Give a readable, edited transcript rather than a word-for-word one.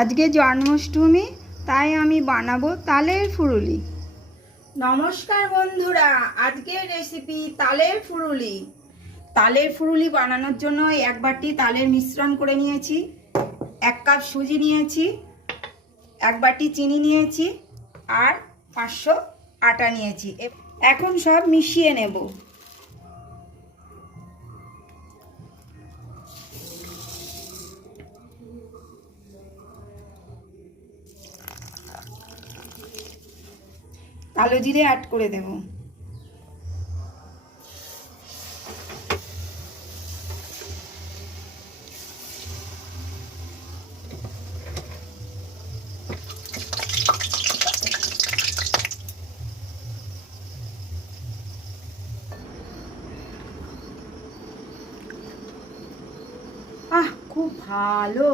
আজকে জন্মাষ্টমী, তাই আমি বানাবো তালের ফুরুলি। নমস্কার বন্ধুরা, আজকের রেসিপি তালের ফুরুলি। তালের ফুরুলি বানানোর জন্য এক বাটি তালের মিশ্রণ করে নিয়েছি, 1 কাপ সুজি নিয়েছি, 1 বাটি চিনি নিয়েছি আর 500 আটা নিয়েছি। এখন সব মিশিয়ে নেব। কালো জিরে অ্যাড করে দেব। খুব ভালো